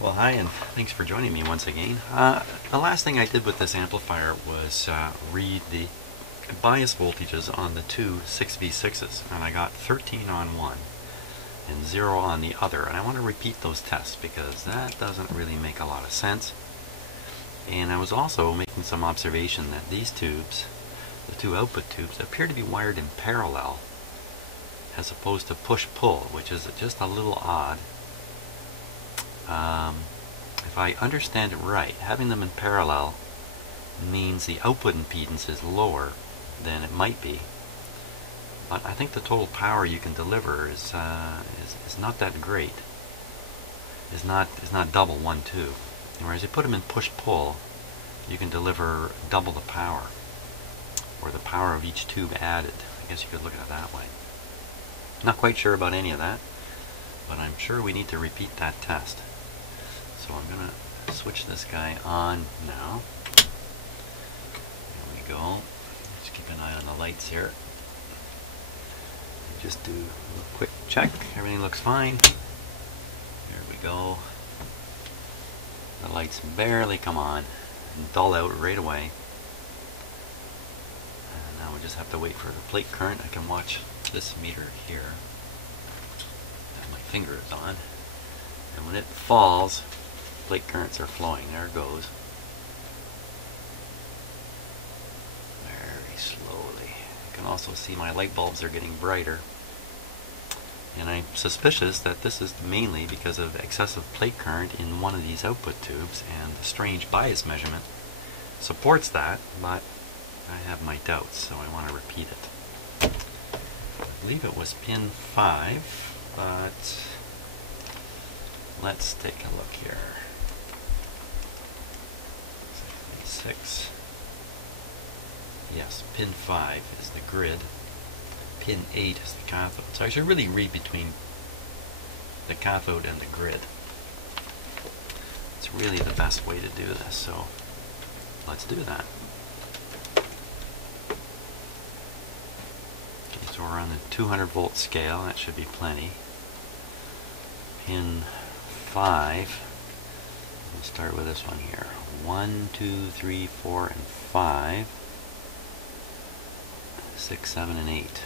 Well, hi, and thanks for joining me once again. The last thing I did with this amplifier was read the bias voltages on the two 6v6s, and I got 13 on one and 0 on the other. And I want to repeat those tests because that doesn't really make a lot of sense. And I was also making some observation that these tubes, the two output tubes, appear to be wired in parallel as opposed to push-pull, which is just a little odd. If I understand it right, having them in parallel means the output impedance is lower than it might be. But I think the total power you can deliver is not that great. Is not double one tube. Whereas you put them in push-pull, you can deliver double the power, or the power of each tube added. I guess you could look at it that way. Not quite sure about any of that, but I'm sure we need to repeat that test. So I'm going to switch this guy on now. There we go. Just keep an eye on the lights here. Just do a quick check. Everything looks fine. There we go. The lights barely come on and dull out right away. And now we just have to wait for the plate current. I can watch this meter here that my finger is on. And when it falls, plate currents are flowing. There it goes. Very slowly. You can also see my light bulbs are getting brighter. And I'm suspicious that this is mainly because of excessive plate current in one of these output tubes, and the strange bias measurement supports that, but I have my doubts, so I want to repeat it. I believe it was pin 5, but let's take a look here. 6. Yes, pin 5 is the grid. Pin 8 is the cathode. So I should really read between the cathode and the grid. It's really the best way to do this, so let's do that. Okay, so we're on the 200 volt scale. That should be plenty. Pin 5. We'll start with this one here. 1, 2, 3, 4, and 5. 6, 7, and 8.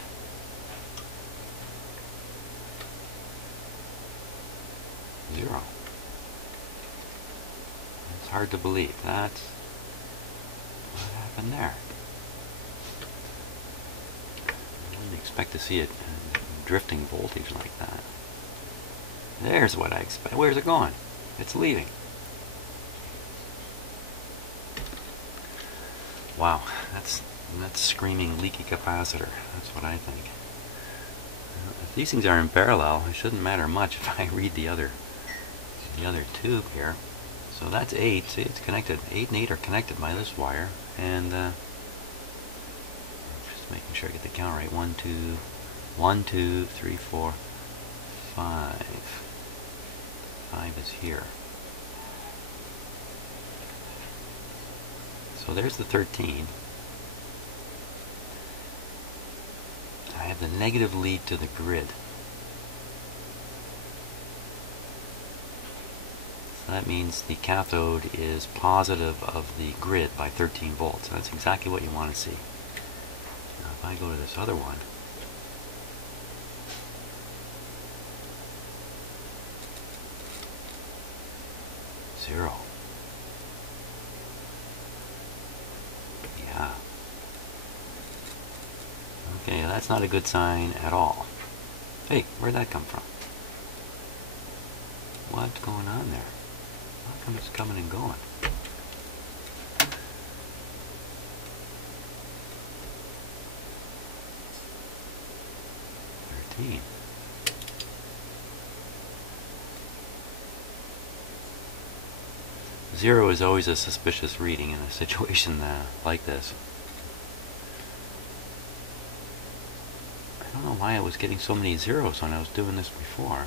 0. It's hard to believe. That's what happened there. I didn't expect to see it drifting voltage like that. There's what I expect. Where's it going? It's leaving. Wow, that's screaming leaky capacitor. That's what I think. If these things are in parallel, it shouldn't matter much if I read the other tube here. So that's 8. See, it's connected. 8 and 8 are connected by this wire, and just making sure I get the count right. 1, 2, 3, 4, 5. 5 is here. So there's the 13. I have the negative lead to the grid. So that means the cathode is positive of the grid by 13 volts. That's exactly what you want to see. Now if I go to this other one, zero. Yeah. Okay, that's not a good sign at all. Hey, where'd that come from? What's going on there? How come it's coming and going? 13. Zero is always a suspicious reading in a situation like this. I don't know why I was getting so many zeros when I was doing this before.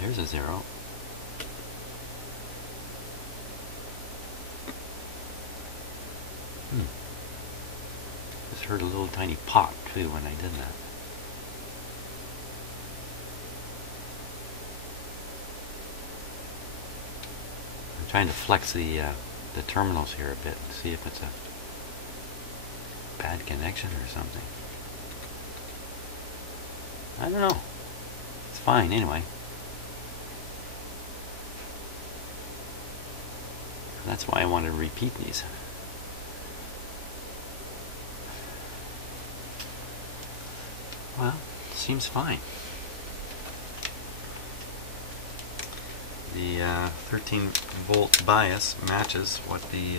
There's a 0. Just heard a little tiny pop too when I did that. Trying to flex the terminals here a bit, see if it's a bad connection or something. I don't know. It's fine anyway. That's why I wanted to repeat these. Well, seems fine. The 13 volt bias matches what the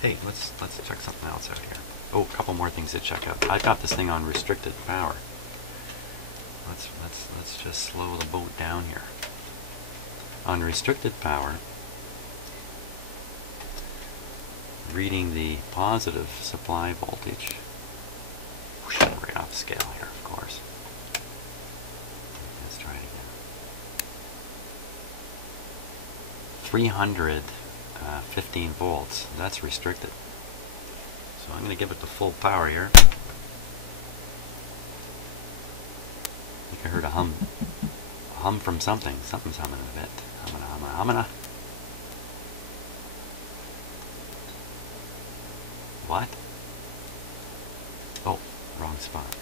hey, let's check something else out here. Oh, a couple more things to check out. I've got this thing on restricted power. Let's just slow the boat down here. On restricted power, reading the positive supply voltage, right off scale here, of course. Let's try it again. 315 volts. That's restricted. So I'm going to give it the full power here. I think I heard a hum. A hum from something. Something's humming a bit. Humming. What? Oh, wrong spot.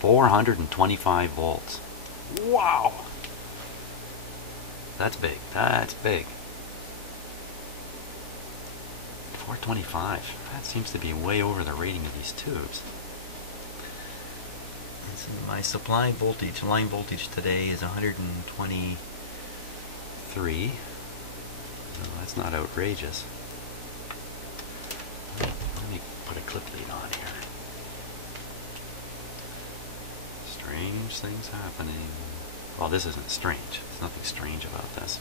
425 volts. Wow! That's big. That's big. 425. That seems to be way over the rating of these tubes. And so my supply voltage, line voltage today is 123. So that's not outrageous. Let me put a clip lead on here. Strange things happening. Well, this isn't strange. There's nothing strange about this.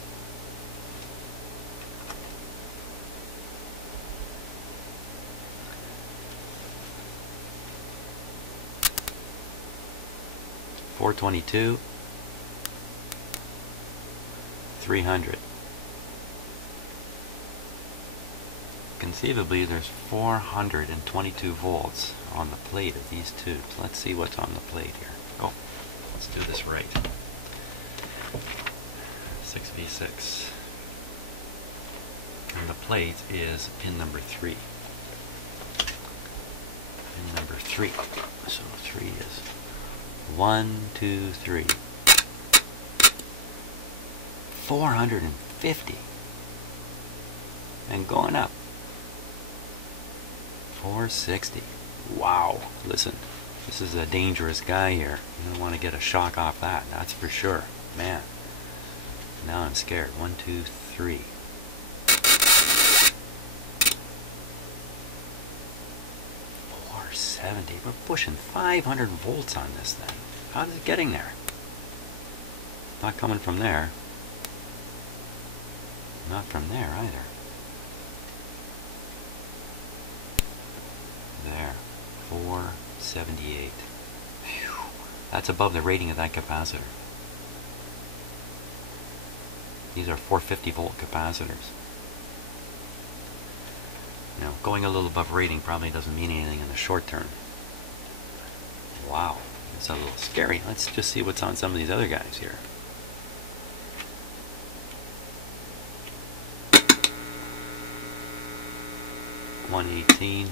$422, 300. Conceivably, there's 422 volts on the plate of these tubes. Let's see what's on the plate here. Oh, let's do this right. 6V6. And the plate is pin number 3. Pin number 3. So 3 is 1, 2, 3. 450. And going up. 460. Wow. Listen, this is a dangerous guy here. You don't want to get a shock off that. That's for sure. Man. Now I'm scared. 1, 2, 3. 470. We're pushing 500 volts on this thing. How is it getting there? Not coming from there. Not from there either. There. 478. Whew. That's above the rating of that capacitor. These are 450 volt capacitors. Now, going a little above rating probably doesn't mean anything in the short term. Wow, it's a little scary. Let's just see what's on some of these other guys here. $118,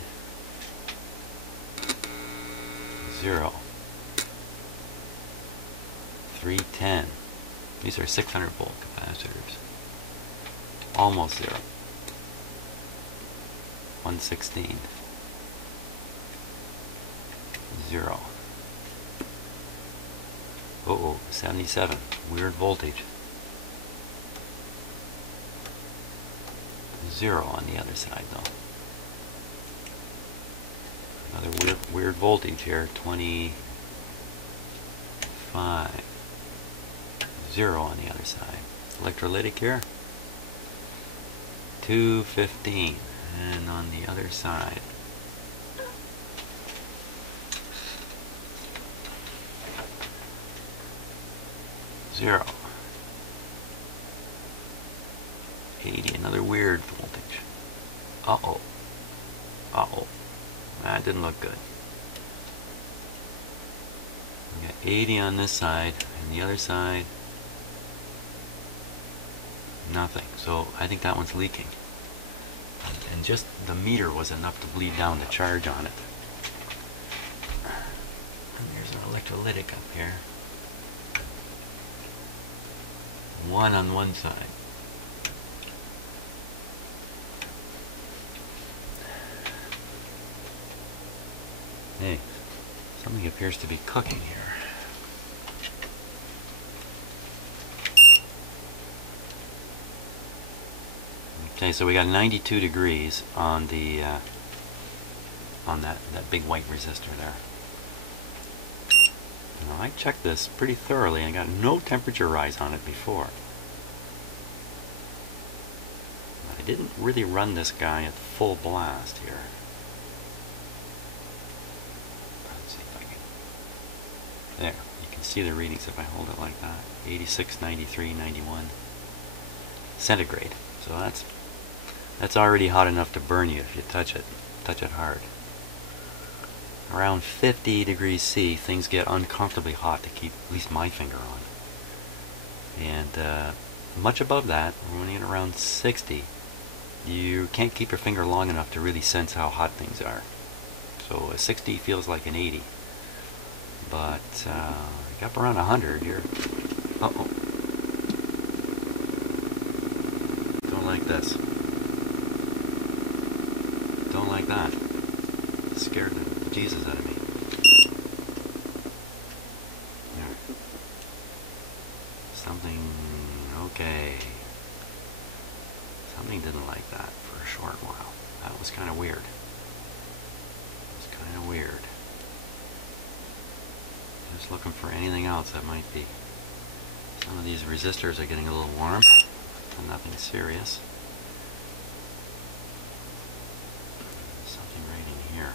0, 310. These are 600 volt capacitors. Almost 0. 116. 0. Oh, 77. Weird voltage. 0 on the other side though. Another weird voltage here. 25. 0 on the other side. Electrolytic here. 215. And on the other side. Zero. 80. Another weird voltage. Uh-oh. Uh-oh. That didn't look good. We got 80 on this side, and the other side Nothing. So I think that one's leaking. And just the meter was enough to bleed down the charge on it. And there's an electrolytic up here. One on one side. Hey, something appears to be cooking here. Okay, so we got 92 degrees on the on that big white resistor there. Now, I checked this pretty thoroughly and got no temperature rise on it before. I didn't really run this guy at full blast here. Let's see if I can. There, you can see the readings if I hold it like that. 86, 93, 91 centigrade. So that's already hot enough to burn you if you touch it hard. Around 50 degrees C, things get uncomfortably hot to keep at least my finger on. And much above that, when you're around 60, you can't keep your finger long enough to really sense how hot things are. So a 60 feels like an 80. But up around 100, you're... Uh-oh. Don't like this. Don't like that. Scared the Jesus out of me. There. Something... okay. Something didn't like that for a short while. That was kind of weird. It was kind of weird. Just looking for anything else that might be. Some of these resistors are getting a little warm, but nothing serious. Something right in here.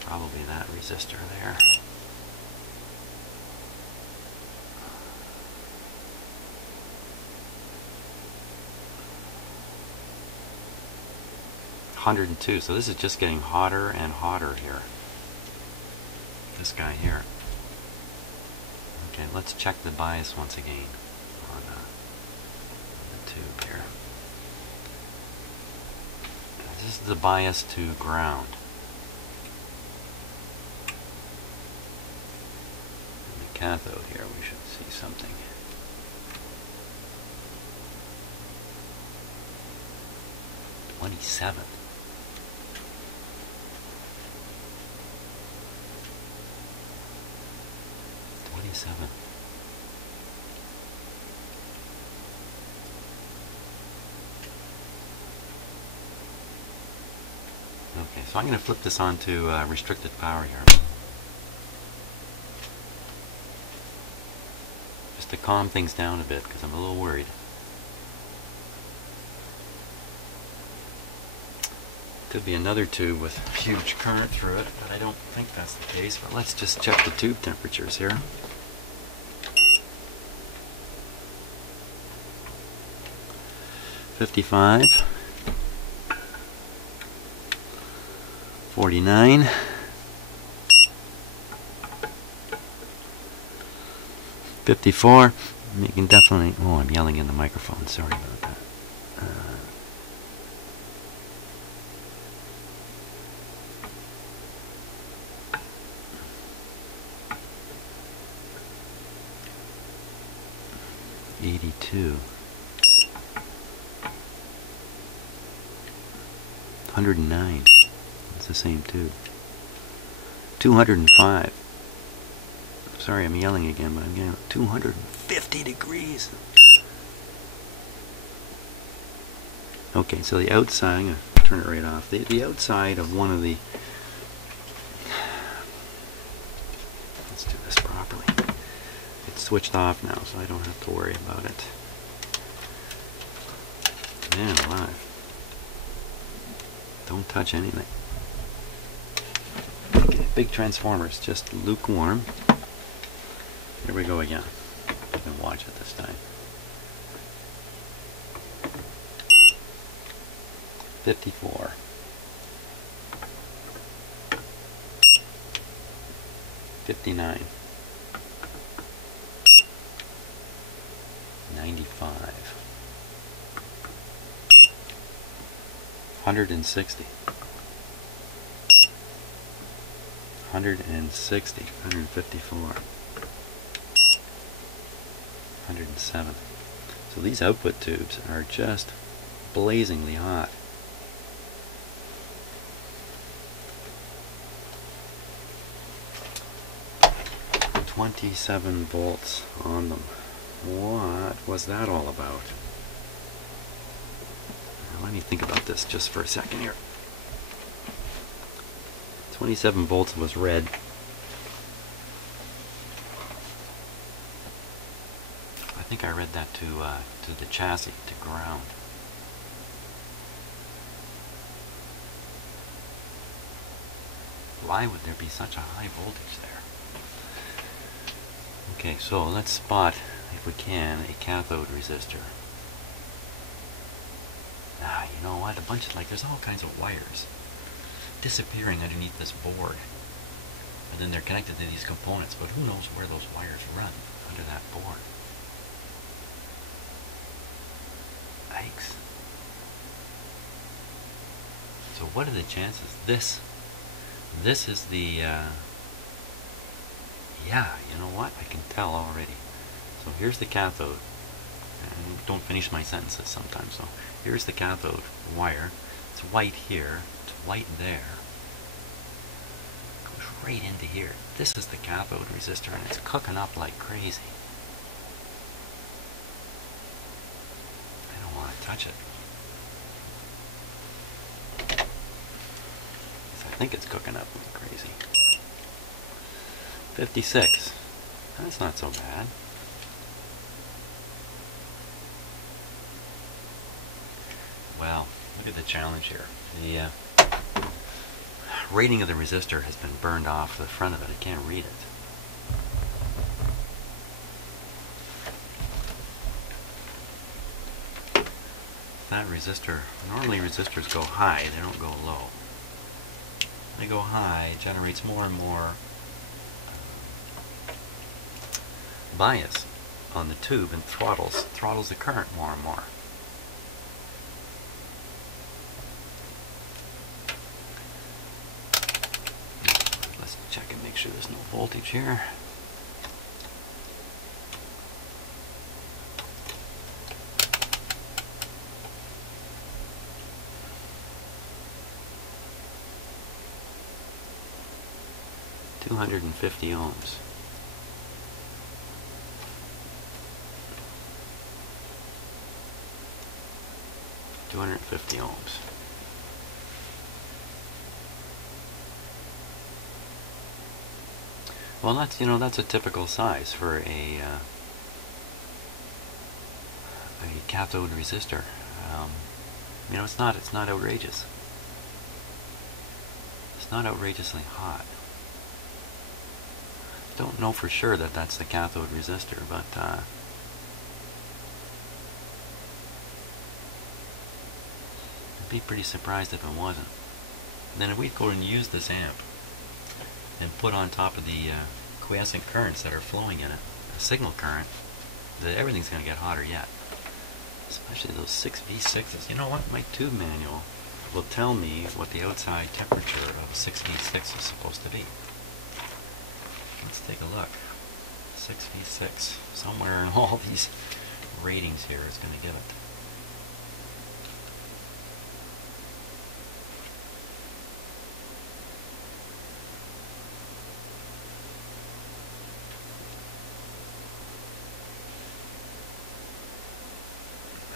Probably that resistor there. $102. So this is just getting hotter and hotter here. This guy here. Okay, let's check the bias once again on the tube here. This is the bias to ground. In the cathode here, we should see something. $27. Okay, so I'm going to flip this on to restricted power here. Just to calm things down a bit, because I'm a little worried. Could be another tube with huge current through it, but I don't think that's the case. But let's just check the tube temperatures here. $55, $49, $54. You can definitely... oh, I'm yelling in the microphone. Sorry about that. $82. 109. It's the same tube. 205. Sorry, I'm yelling again, but I'm getting 250 degrees. Okay, so the outside, I'm going to turn it right off. The outside of one of the... let's do this properly. It's switched off now, so I don't have to worry about it. Man alive. Don't touch anything. Okay, big transformers, just lukewarm. Here we go again. You can watch it this time. 54. 59. 95. 160. 160, 154, 107. So these output tubes are just blazingly hot. "27 volts on them." What was that all about? Now, let me think about this just for a second here. 27 volts was red. I think I read that to the chassis, to ground. Why would there be such a high voltage there? Okay, so let's spot, if we can, a cathode resistor. Ah, you know what? A bunch of, there's all kinds of wires disappearing underneath this board. And then they're connected to these components, but who knows where those wires run under that board. Yikes. So what are the chances? This is the, yeah, you know what? I can tell already. So here's the cathode. And don't finish my sentences sometimes. So here's the cathode wire. It's white here. It's white there. Goes right into here. This is the cathode resistor, and it's cooking up like crazy. I don't want to touch it. I think it's cooking up like crazy. 56. That's not so bad. Well, look at the challenge here. The rating of the resistor has been burned off the front of it. I can't read it. That resistor, normally resistors go high, they don't go low. They go high, it generates more and more bias on the tube and throttles the current more and more. Let's check and make sure there's no voltage here. $250 ohms. $250 ohms. Well, that's a typical size for a cathode resistor. It's not outrageous. It's not outrageously hot. Don't know for sure that that's the cathode resistor, but I'd be pretty surprised if it wasn't. And then if we go and use this amp and put on top of the quiescent currents that are flowing in it, a signal current, everything's going to get hotter yet. Especially those 6V6s. You know what? My tube manual will tell me what the outside temperature of 6V6 is supposed to be. Let's take a look. 6V6. Somewhere in all these ratings here is going to give it.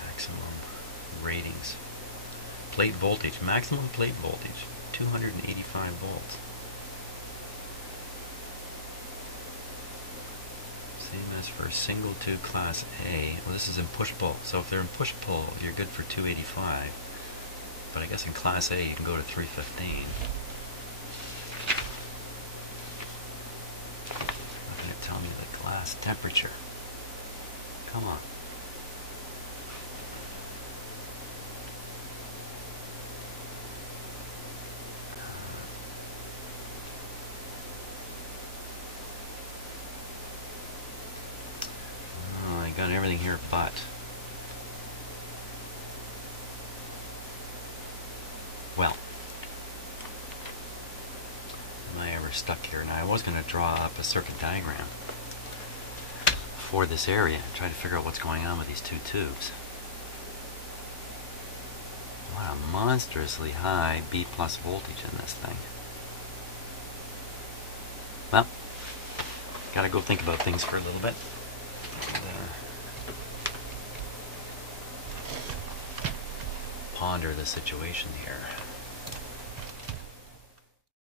Maximum ratings. Plate voltage. Maximum plate voltage. 285 volts. Same as for single tube class A. Well, this is in push-pull. So if they're in push-pull, you're good for 285. But I guess in class A, you can go to 315. Not going to tell me the glass temperature. Come on. Got everything here but Well, am I ever stuck here? Now I was going to draw up a circuit diagram for this area, try to figure out what's going on with these two tubes. What a monstrously high B plus voltage in this thing. Well, gotta go think about things for a little bit. And, ponder the situation here.